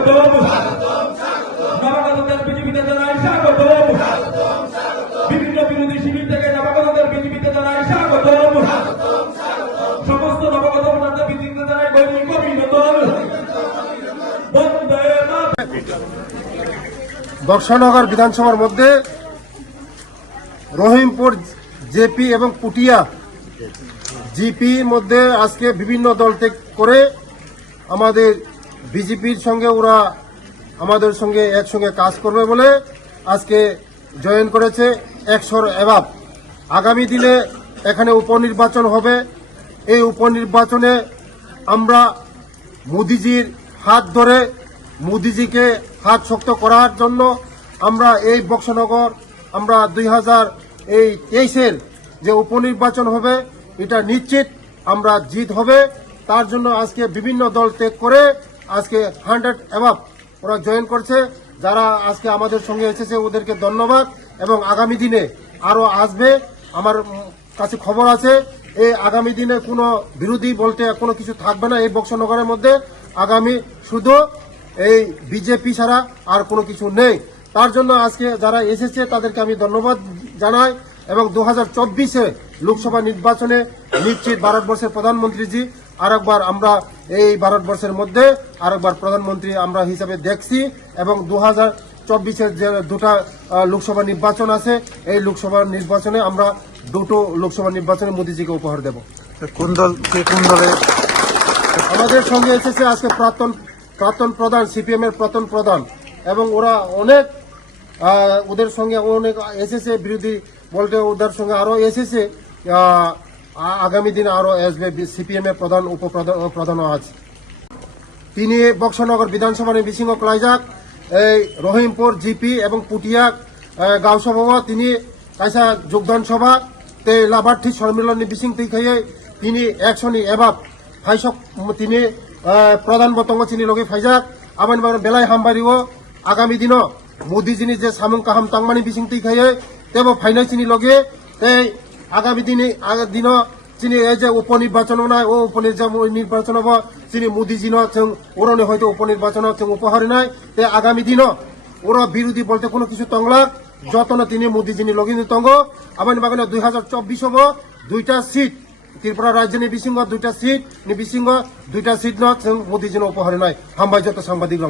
স্বাগতম নবাগতদের বিজেপিতে জানাই স্বাগতম বিভিন্ন বিরোধী শিবির থেকে নবাগতদের বিজেপিতে জানাই স্বাগতম সমস্ত নবাগত ভোটারদের বিজেপিতে জানাই গৈরিক অভিনন্দন। বন্দে মাতরম। বর্ষানগর বিধানসভার মধ্যে রহিমপুর জেপি এবং পুটিয়া জিপির মধ্যে আজকে বিভিন্ন দল ত্যাগ করে আমাদের বিজেপির সঙ্গে ওরা আমাদের সঙ্গে একসঙ্গে কাজ করবে বলে আজকে জয়েন করেছে একশোর এভাব। আগামী দিনে এখানে উপনির্বাচন হবে। এই উপনির্বাচনে আমরা মোদিজির হাত ধরে মোদিজিকে হাত শক্ত করার জন্য আমরা এই বক্সনগর আমরা 2023-এর যে উপনির্বাচন হবে এটা নিশ্চিত আমরা জিত হবে। তার জন্য আজকে বিভিন্ন দল ত্যাগ করে আজকে 100 এভাব ওরা জয়েন করছে। যারা আজকে আমাদের সঙ্গে এসেছে ওদেরকে ধন্যবাদ এবং আগামী দিনে আরো আসবে। আমার কাছে খবর আছে এই আগামী দিনে কোনো বিরোধী বলতে কোনো কিছু থাকবে না এই বক্সনগরের মধ্যে। আগামী শুধু এই বিজেপি ছাড়া আর কোনো কিছু নেই। তার জন্য আজকে যারা এসেছে তাদেরকে আমি ধন্যবাদ জানাই এবং 2024-এ লোকসভা নির্বাচনে নিশ্চিত ভারতবর্ষের প্রধানমন্ত্রীজি আরেকবার আমরা এই ভারতবর্ষের মধ্যে আরেকবার প্রধানমন্ত্রী আমরা হিসাবে দেখছি এবং 2024-এর যে দুটা লোকসভা নির্বাচন আছে এই লোকসভা নির্বাচনে আমরা দুটো লোকসভা নির্বাচনে মোদিজিকে উপহার দেব। কোন দল কোন দলে আমাদের সঙ্গে এসেছে আজকে প্রাক্তন প্রধান সিপিএম এর প্রাক্তন প্রধান এবং ওরা অনেক ওদের সঙ্গে অনেক এসেছে বিরোধী বলতে ওদের সঙ্গে আরো এসেছে। আগামী দিনে আরো আসবে সিপিএম এর প্রধান উপপ্রধানও আছে। তিনি বক্সনগর বিধানসভা বিসিংহ ক্লাইজাক এই রহিমপুর জিপি এবং পুটিয়া গাঁও সভা তিনি কাইসা যোগদান সভা তে লাভার্থী সম্মিলন বিসিং খাইয়ে তিনি একশনি এভাব ফাইসক তিনি প্রধান বতঙ্গ চিনি লগে ফাইজাক আবার বেলায় হামবারিও আগামী দিন মোদিজিনি যে সামুং কাহাম তাংমানি বিসিং খাইয়ে তেব ফাইনাই চিনি লগে এই আগামী দিন চিনি এই যে উপনির্বাচন নাই ও উপনির্বাচন হব চিনি মোদিজিন ওরনে হয়তো উপনির্বাচন উপহার নাই তে আগামী দিন ওরা বিরোধী বলতে কোনো কিছু তংলাক যতন তিনি মোদিজিনি লগিন তঙ্গ আবার 2024 হব দুইটা সিট ত্রিপুরা রাজ্য বিসিংহ দুইটা সিট বিসিংহ দুইটা সিট মোদিজিন উপহার নাই হামবাই যত সাংবাদিক